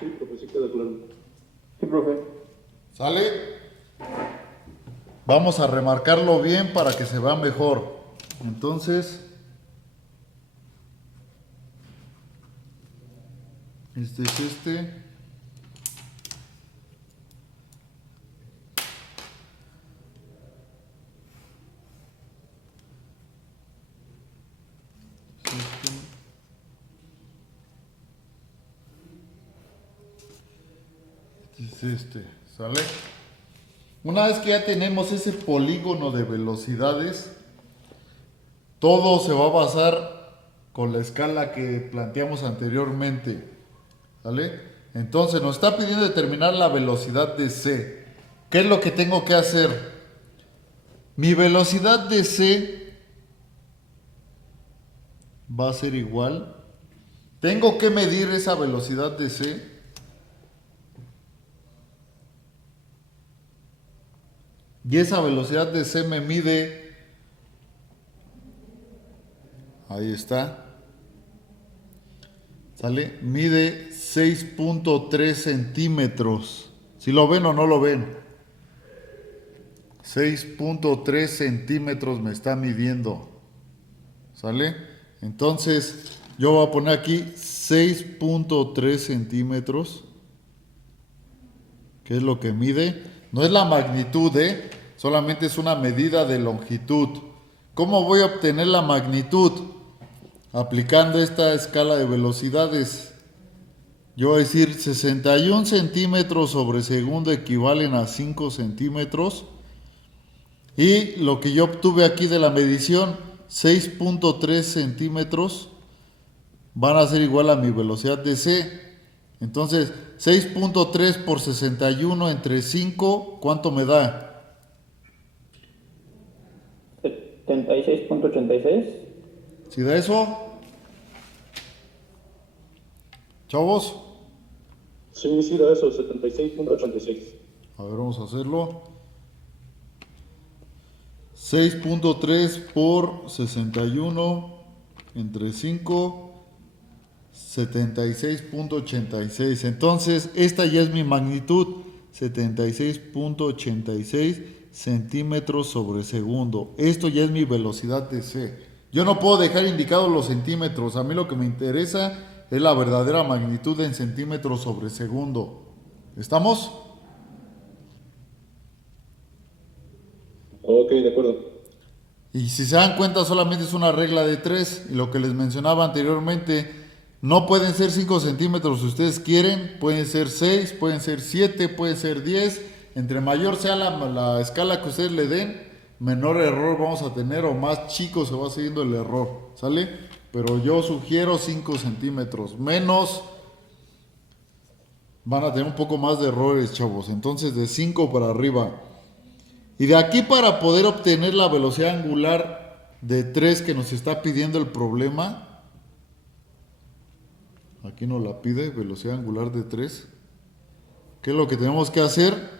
Sí, profe, sí queda claro. Sí, profe. ¿Sale? Vamos a remarcarlo bien para que se vea mejor. Entonces, este es este. Es este, ¿sale? Una vez que ya tenemos ese polígono de velocidades, todo se va a basar con la escala que planteamos anteriormente, ¿sale? Entonces nos está pidiendo determinar la velocidad de C. ¿Qué es lo que tengo que hacer? Mi velocidad de C va a ser igual. Tengo que medir esa velocidad de C. Y esa velocidad de C me mide, ahí está, ¿sale? Mide 6.3 centímetros. ¿Si lo ven o no lo ven? 6.3 centímetros me está midiendo, ¿sale? Entonces yo voy a poner aquí 6.3 centímetros, que es lo que mide. No es la magnitud, solamente es una medida de longitud. ¿Cómo voy a obtener la magnitud? Aplicando esta escala de velocidades. Yo voy a decir 61 centímetros sobre segundo equivalen a 5 centímetros. Y lo que yo obtuve aquí de la medición, 6.3 centímetros, van a ser igual a mi velocidad de C. Entonces, 6.3 por 61 entre 5, ¿cuánto me da? 76.86. ¿Sí da eso? Chavos, Sí, sí, da eso, 76.86. a ver, vamos a hacerlo. 6.3 por 61 entre 5, 76.86. Entonces, esta ya es mi magnitud, 76.86 centímetros sobre segundo. Esto ya es mi velocidad de C. Yo no puedo dejar indicados los centímetros. A mí lo que me interesa es la verdadera magnitud en centímetros sobre segundo. ¿Estamos? Ok, de acuerdo. Y si se dan cuenta, solamente es una regla de 3. Y lo que les mencionaba anteriormente, no pueden ser 5 centímetros si ustedes quieren. Pueden ser 6, pueden ser 7, pueden ser 10. Entre mayor sea la escala que ustedes le den, menor error vamos a tener, o más chico se va siguiendo el error. ¿Sale? Pero yo sugiero 5 centímetros. Menos van a tener un poco más de errores, chavos. Entonces de 5 para arriba. Y de aquí para poder obtener la velocidad angular de 3 que nos está pidiendo el problema, aquí nos la pide, velocidad angular de 3. ¿Qué es lo que tenemos que hacer?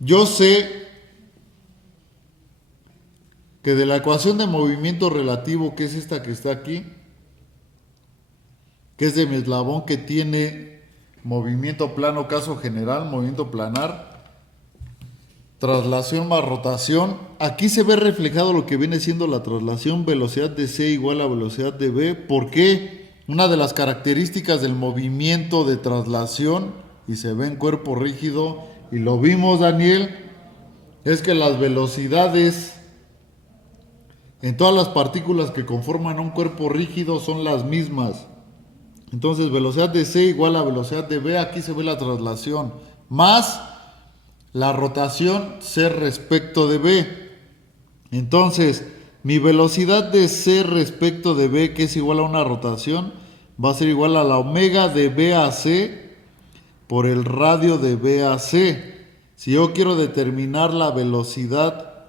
Yo sé que de la ecuación de movimiento relativo, que es esta que está aquí, que es de mi eslabón que tiene movimiento plano, caso general, movimiento planar, traslación más rotación. Aquí se ve reflejado lo que viene siendo la traslación, velocidad de C igual a velocidad de B. ¿Por qué? Una de las características del movimiento de traslación, y se ve en cuerpo rígido, y lo vimos, Daniel, es que las velocidades en todas las partículas que conforman un cuerpo rígido son las mismas. Entonces, velocidad de C igual a velocidad de B, aquí se ve la traslación, más la rotación C respecto de B. Entonces, mi velocidad de C respecto de B, que es igual a una rotación, va a ser igual a la omega de B a C por el radio de B a C. Si yo quiero determinar la velocidad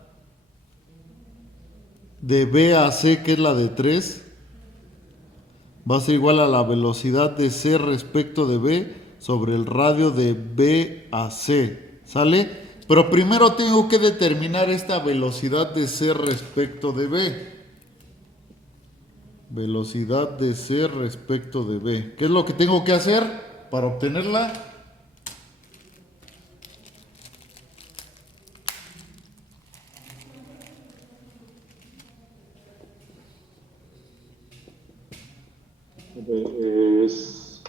de B a C, que es la de 3, va a ser igual a la velocidad de C respecto de B sobre el radio de B a C. ¿Sale? Pero primero tengo que determinar esta velocidad de C respecto de B. Velocidad de C respecto de B. ¿Qué es lo que tengo que hacer para obtenerla? Es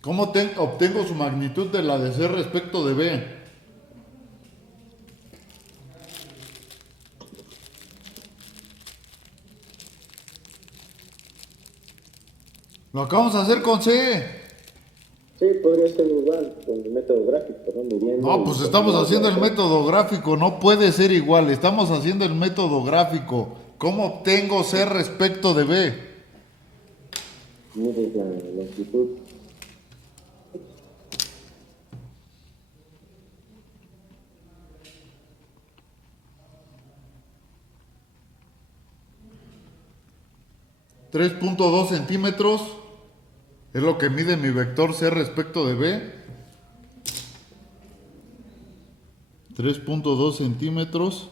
¿Cómo obtengo su magnitud de la de C respecto de B? Lo acabamos de hacer con C. Sí, podría ser igual con el método gráfico, ¿no? Midiendo No, pues estamos haciendo el método gráfico, no puede ser igual, estamos haciendo el método gráfico. ¿Cómo obtengo C respecto de B? Mides la longitud. $3.2 centímetros es lo que mide mi vector C respecto de B. 3.2 centímetros.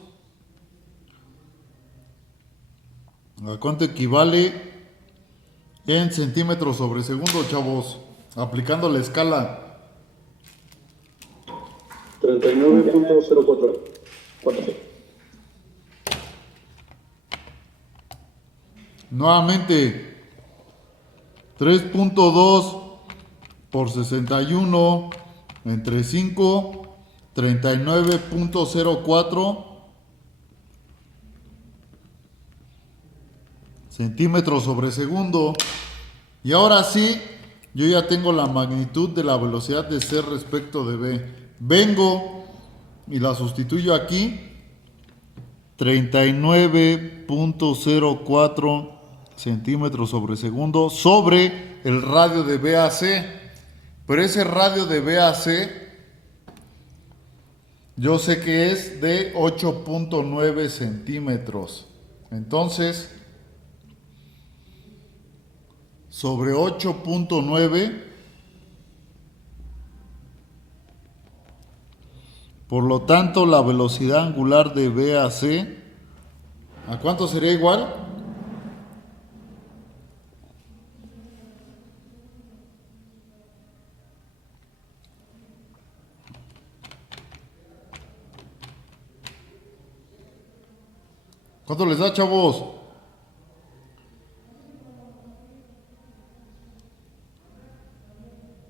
¿A cuánto equivale en centímetros sobre segundo, chavos? Aplicando la escala. 39.04. Nuevamente, 3.2 por 61 entre 5, 39.04 centímetros sobre segundo. Y ahora sí, yo ya tengo la magnitud de la velocidad de C respecto de B. Vengo y la sustituyo aquí. 39.04 centímetros sobre segundo sobre el radio de BAC. Pero ese radio de BAC yo sé que es de 8.9 centímetros. Entonces, sobre 8.9, por lo tanto, la velocidad angular de BAC, ¿a cuánto sería igual? ¿Cuánto les da, chavos?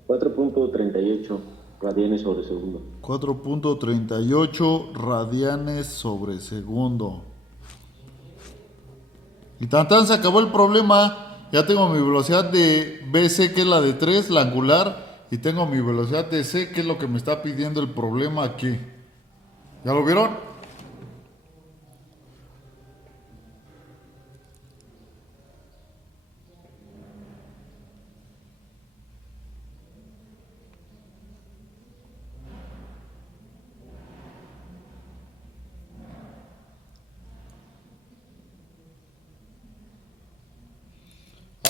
.38 radianes sobre segundo. 4.38 radianes sobre segundo. Y tan se acabó el problema. Ya tengo mi velocidad de BC, que es la de 3, la angular. Y tengo mi velocidad de C, que es lo que me está pidiendo el problema aquí. ¿Ya lo vieron?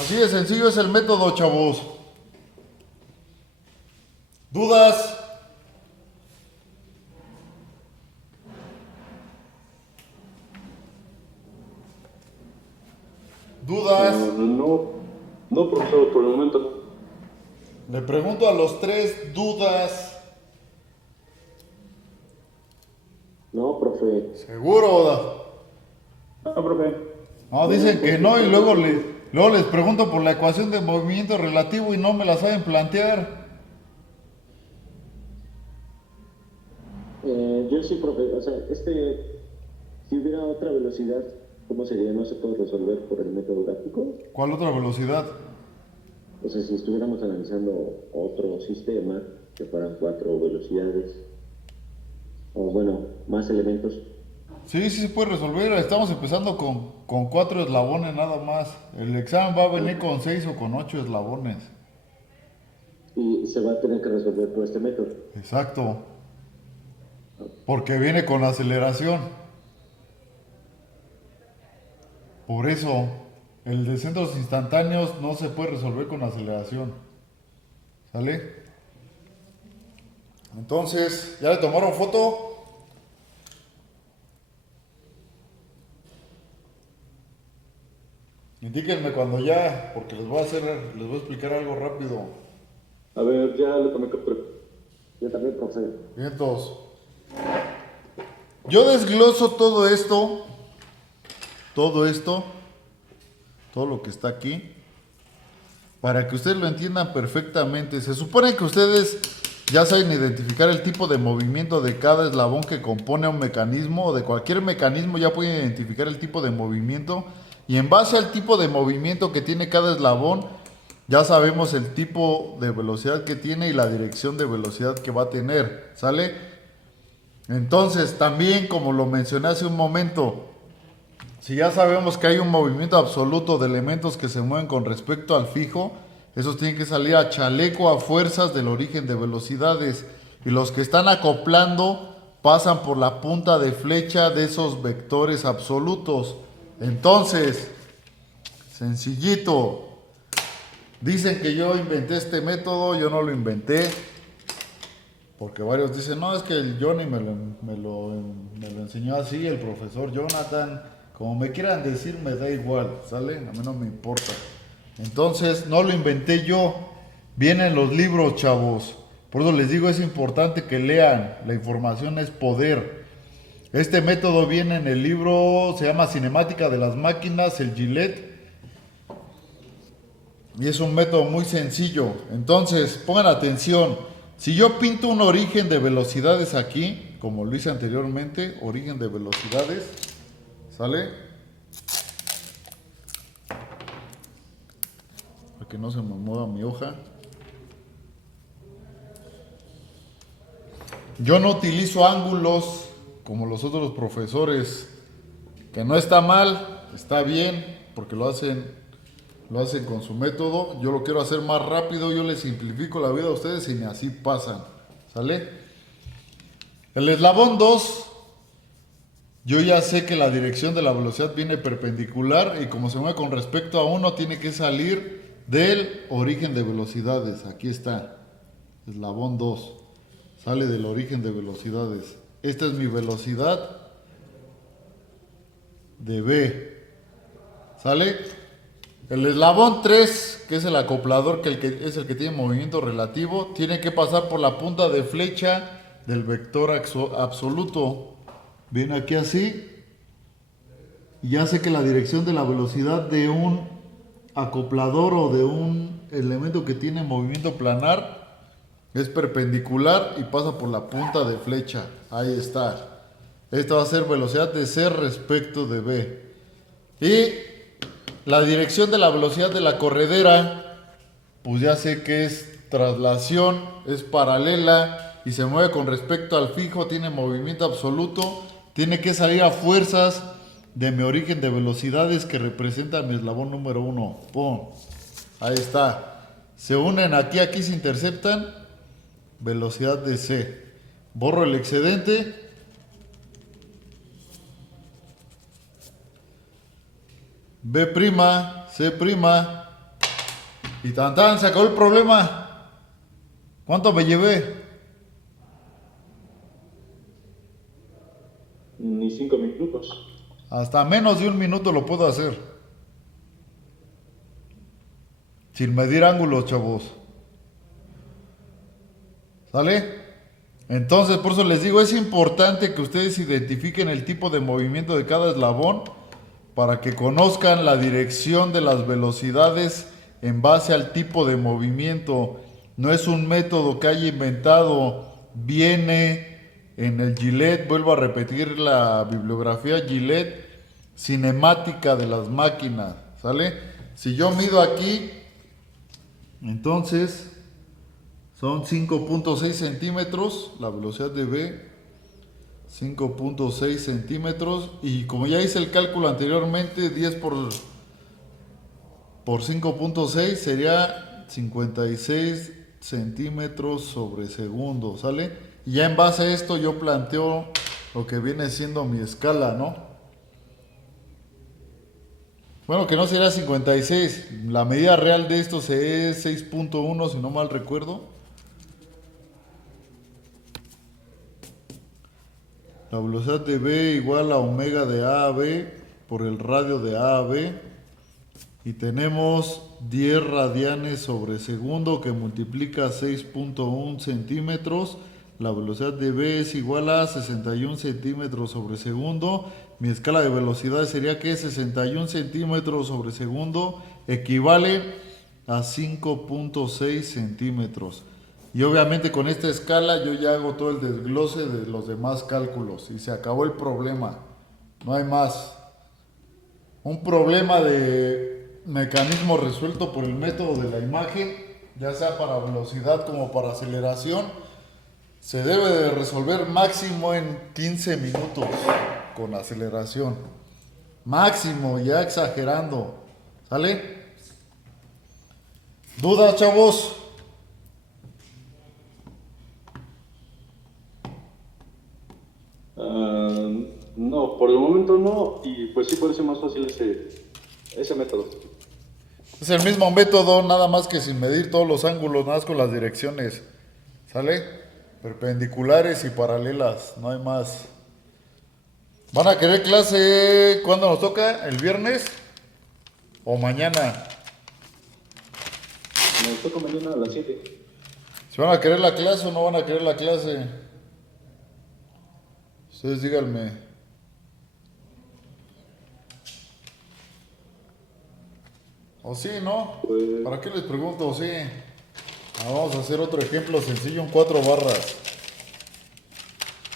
Así de sencillo es el método, chavos. ¿Dudas? ¿Dudas? No, profesor, por el momento no. Le pregunto a los tres, ¿dudas? No, profe. ¿Seguro? No, profe. No, dicen que no y luego les pregunto por la ecuación de movimiento relativo y no me la saben plantear. Yo sí, profe. O sea, si hubiera otra velocidad, ¿cómo sería? ¿No se puede resolver por el método gráfico? ¿Cuál otra velocidad? O sea, si estuviéramos analizando otro sistema que fueran 4 velocidades, o bueno, más elementos, Sí, sí se puede resolver. Estamos empezando con 4 eslabones nada más. El examen va a venir con 6 o con 8 eslabones. y se va a tener que resolver por este método. Exacto. Porque viene con aceleración. Por eso, el de centros instantáneos no se puede resolver con aceleración. ¿Sale? Entonces, ¿ya le tomaron foto? Indíquenme cuando ya, porque les voy a explicar algo rápido. A ver, ya le tomé captura. Yo también, profe. Bien, todos. Yo desgloso todo lo que está aquí, para que ustedes lo entiendan perfectamente. Se supone que ustedes ya saben identificar el tipo de movimiento de cada eslabón que compone un mecanismo, o de cualquier mecanismo ya pueden identificar el tipo de movimiento, y en base al tipo de movimiento que tiene cada eslabón, ya sabemos el tipo de velocidad que tiene y la dirección de velocidad que va a tener, ¿sale? Entonces, también como lo mencioné hace un momento, si ya sabemos que hay un movimiento absoluto de elementos que se mueven con respecto al fijo, esos tienen que salir a chaleco a fuerzas del origen de velocidades, y los que están acoplando pasan por la punta de flecha de esos vectores absolutos. Entonces, sencillito. Dicen que yo inventé este método, yo no lo inventé. Porque varios dicen, no, es que el Johnny me lo enseñó así, el profesor Jonathan. Como me quieran decir, me da igual, ¿sale? A mí no me importa. Entonces, no lo inventé yo. Vienen los libros, chavos. Por eso les digo, es importante que lean. La información es poder. Este método viene en el libro, se llama Cinemática de las Máquinas, el Gillette. Y es un método muy sencillo. Entonces, pongan atención. Si yo pinto un origen de velocidades aquí, como lo hice anteriormente, origen de velocidades, ¿sale? Para que no se me mueva mi hoja. Yo no utilizo ángulos como los otros profesores, que no está mal, está bien, porque lo hacen con su método. Yo lo quiero hacer más rápido, yo les simplifico la vida a ustedes y ni así pasan, ¿sale? El eslabón 2, yo ya sé que la dirección de la velocidad viene perpendicular, y como se mueve con respecto a 1, tiene que salir del origen de velocidades. Aquí está, eslabón 2, sale del origen de velocidades. Esta es mi velocidad de B, ¿sale? El eslabón 3, que es el acoplador, que es el que tiene movimiento relativo, tiene que pasar por la punta de flecha del vector absoluto. Viene aquí así, y ya sé que la dirección de la velocidad de un acoplador o de un elemento que tiene movimiento planar es perpendicular y pasa por la punta de flecha. Ahí está. Esta va a ser velocidad de C respecto de B. Y la dirección de la velocidad de la corredera, pues ya sé que es traslación, es paralela y se mueve con respecto al fijo, tiene movimiento absoluto, tiene que salir a fuerzas de mi origen de velocidades, que representa mi eslabón número 1. ¡Pum! Ahí está. Se unen aquí se interceptan. Velocidad de C. Borro el excedente. B', C', Y tan tan, se acabó el problema. ¿Cuánto me llevé? Ni 5 minutos. Hasta menos de un minuto lo puedo hacer. Sin medir ángulos, chavos. ¿Sale? Entonces, por eso les digo, es importante que ustedes identifiquen el tipo de movimiento de cada eslabón para que conozcan la dirección de las velocidades en base al tipo de movimiento. No es un método que haya inventado, viene en el Gillette, vuelvo a repetir la bibliografía Gillette, cinemática de las máquinas, ¿sale? Si yo mido aquí, entonces son 5.6 centímetros, la velocidad de V, 5.6 centímetros, y como ya hice el cálculo anteriormente, 10 por 5.6 sería 56 centímetros sobre segundo, ¿sale? Y ya en base a esto yo planteo lo que viene siendo mi escala, ¿no? Bueno, que no sería 56, la medida real de esto es 6.1 si no mal recuerdo. La velocidad de V igual a omega de A a B por el radio de A a B. Y tenemos 10 radianes sobre segundo que multiplica 6.1 centímetros. La velocidad de V es igual a 61 centímetros sobre segundo. Mi escala de velocidad sería que 61 centímetros sobre segundo equivale a 5.6 centímetros. Y obviamente con esta escala yo ya hago todo el desglose de los demás cálculos. Y se acabó el problema. No hay más. Un problema de mecanismo resuelto por el método de la imagen, ya sea para velocidad como para aceleración, se debe de resolver máximo en 15 minutos con aceleración. Máximo, ya exagerando. ¿Sale? ¿Dudas, chavos? No, por el momento no, y pues sí puede ser más fácil ese método. Es el mismo método, nada más que sin medir todos los ángulos, nada más con las direcciones. ¿Sale? Perpendiculares y paralelas, no hay más. ¿Van a querer clase cuándo nos toca? ¿El viernes? ¿O mañana? Nos toca mañana a las 7. ¿Si van a querer la clase o no van a querer la clase? Ustedes díganme. ¿O sí, no? Pues... ¿Para qué les pregunto? ¿O sí? Vamos a hacer otro ejemplo sencillo en 4 barras.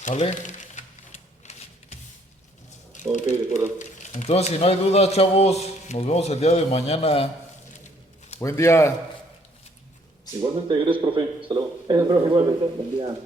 ¿Sale? Ok, de acuerdo. Entonces, si no hay dudas, chavos, nos vemos el día de mañana. Buen día. Igualmente, gracias, profe. Hasta luego. Profe, igualmente. Buen día.